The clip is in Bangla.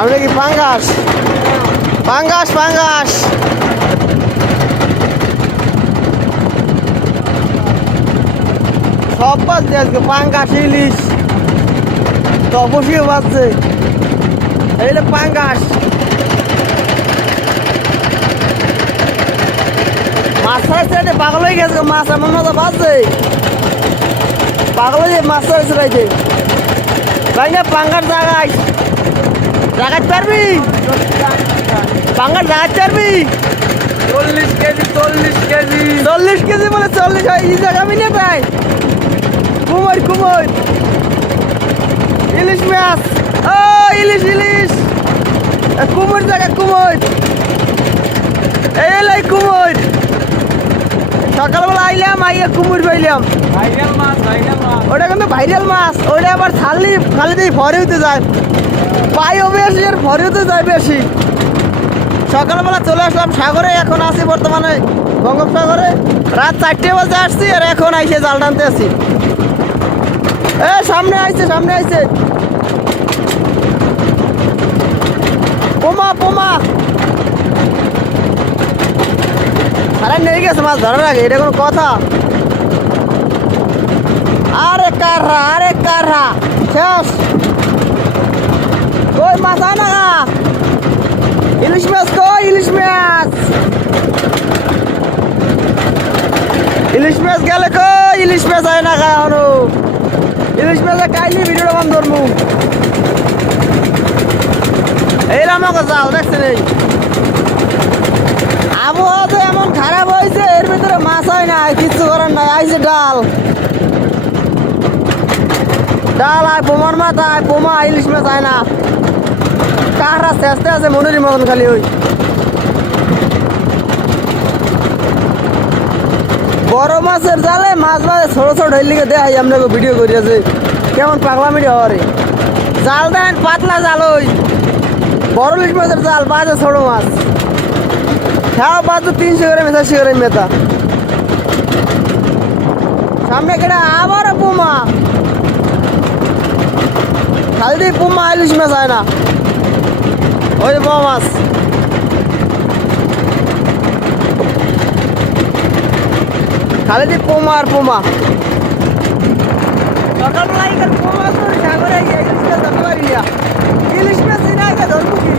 সামনে কি পাঙ্গাস পাঙ্গাস পাঙ্গাস সব বাজছে আজকে পাঙ্গাস ইলিশ তপসিও বাজছে এইটা পাঙ্গাস মাছ ছাড়াইছে পাগল হয়ে গেছে মাছ এমন মজা বাজছে পাগল হয়ে মাছ ছাড়াইছে রাইতে ভাই না পাঙ্গাস জাগাই জাগাতে পারবি পাঙ্গাস জাগাতে পারবি 40 কেজি 40 কেজি 40 কেজি বলে 40 হয় এই জায়গা আমি নিয়ে তাই কুমোর কুমোর ইলিশ মাছ ও ইলিশ ইলিশ কুমোর জায়গা কুমোর এই লাই কুমোর সকালবেলা আইলাম আইয়া কুমোর পাইলাম ভাইরাল মাছ ওটা কিন্তু ভাইরাল মাছ ওটা আবার ছাড়লি খালি দিয়ে ভরে হতে যায় পাইও বেশি আর ভরে হতে যায় বেশি সকালবেলা চলে আসলাম সাগরে এখন আছি বর্তমানে বঙ্গোপসাগরে রাত 4টে বাজে আসছি আর এখন আইসে জাল টানতে আছি এ সামনে আইছে পোমা পোমা আরে নেই গেছে মাছ ধরার আগে এটা কোনো কথা আরে কাররা শেষ কই মাছ আয় না ইলিশ মাছ কই ইলিশ মাছ গেলে কই ইলিশ মাছ আয় না খাওয়ানো ইলিশ মাছ কাইলি ভিডিওটা বন্ধ করবো এইরকম আমাকে জাল দেখছেন এই আবহাওয়া তো এমন খারাপ হয়েছে এর ভিতরে মাছ হয় না কিচ্ছু করার নাই আইছে ডাল আয় পোমার মাথায় পোমা ইলিশ মাছ আয় না কাহরা চেষ্টা আছে মনেরই মতন খালি ওই বড় মাছের জালে মাছ মাঝে ছোট ছোট ঢেলিকে দেখাই আপনাকে ভিডিও করিয়াছে কেমন পাগলা মিডিয়া হরে জাল দেন পাতলা জাল ওই বড় ইলিশ মাছের জাল বাজে ছোট মাছ হ্যাঁ বাজে 300 করে 400 করে মেতা সামনে কেটে আবারও পোমা খালি পোমা ইলিশ মাছ হয় না ওই বড় মাছ খালি পোমা আর পোমা সকালবেলা পোমা সাগরে ইলিশ মাছ ধরতে পারি ইলিশ মাছ ধরবো কি